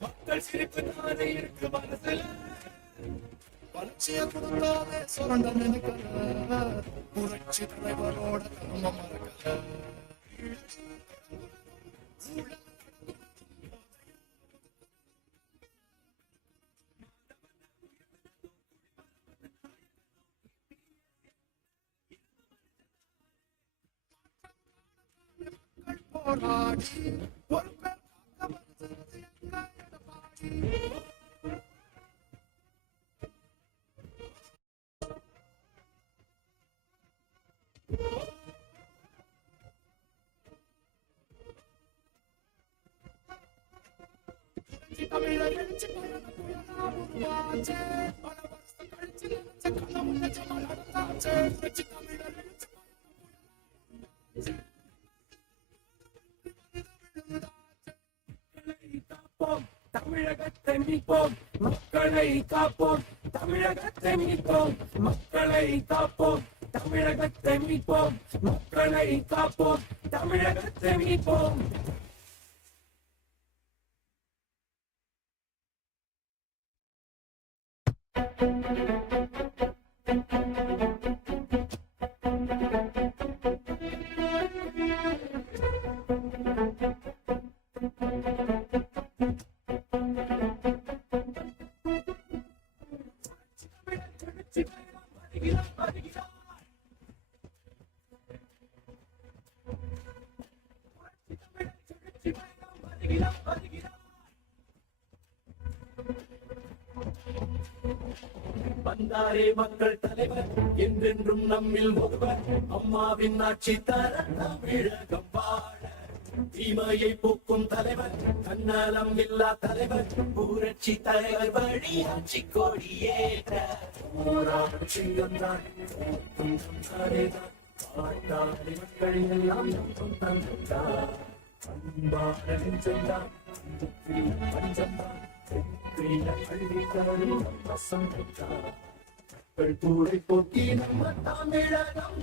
மக்கள் சிரிப்பு தானே இருக்கு மனசுல வளர்ச்சிய கொடுத்தாலே சுரண்ட நினைக்கல புரட்சி தலைவரோட நம்ம மறக்கல போராடி ஒரு தமிழர் எழுச்சி உருவாச்சே பல வருஷம் கழிச்சு நினைச்ச கனவு நிஜமா நடந்தாச்சே தமிழர் எழுச்சி தமிழகத்தை மீட்போம் மக்களை காப்போம் தமிழகத்தை மீட்போம் மக்களை காப்போம் தமிழகத்தை மீட்போம் மக்களை காப்போம் தமிழகத்தை மீட்போம் வந்தாரே மக்கள் தலைவர் என்றென்றும் நம்மில் ஒருவர் அம்மாவின் ஆட்சி தர தமிழகம் வாழ தீமையை போக்கும் தலைவர் தன்னலம் இல்லா தலைவர் புரட்சி தலைவர் வழி ஆட்சி கொடியேற்ற பாட்டாளி மக்கள் எல்லாம் தந்தார் அன்பான நெஞ்சம்தான் பஞ்சம்தான் போக்கி நம்ம தமிழகம்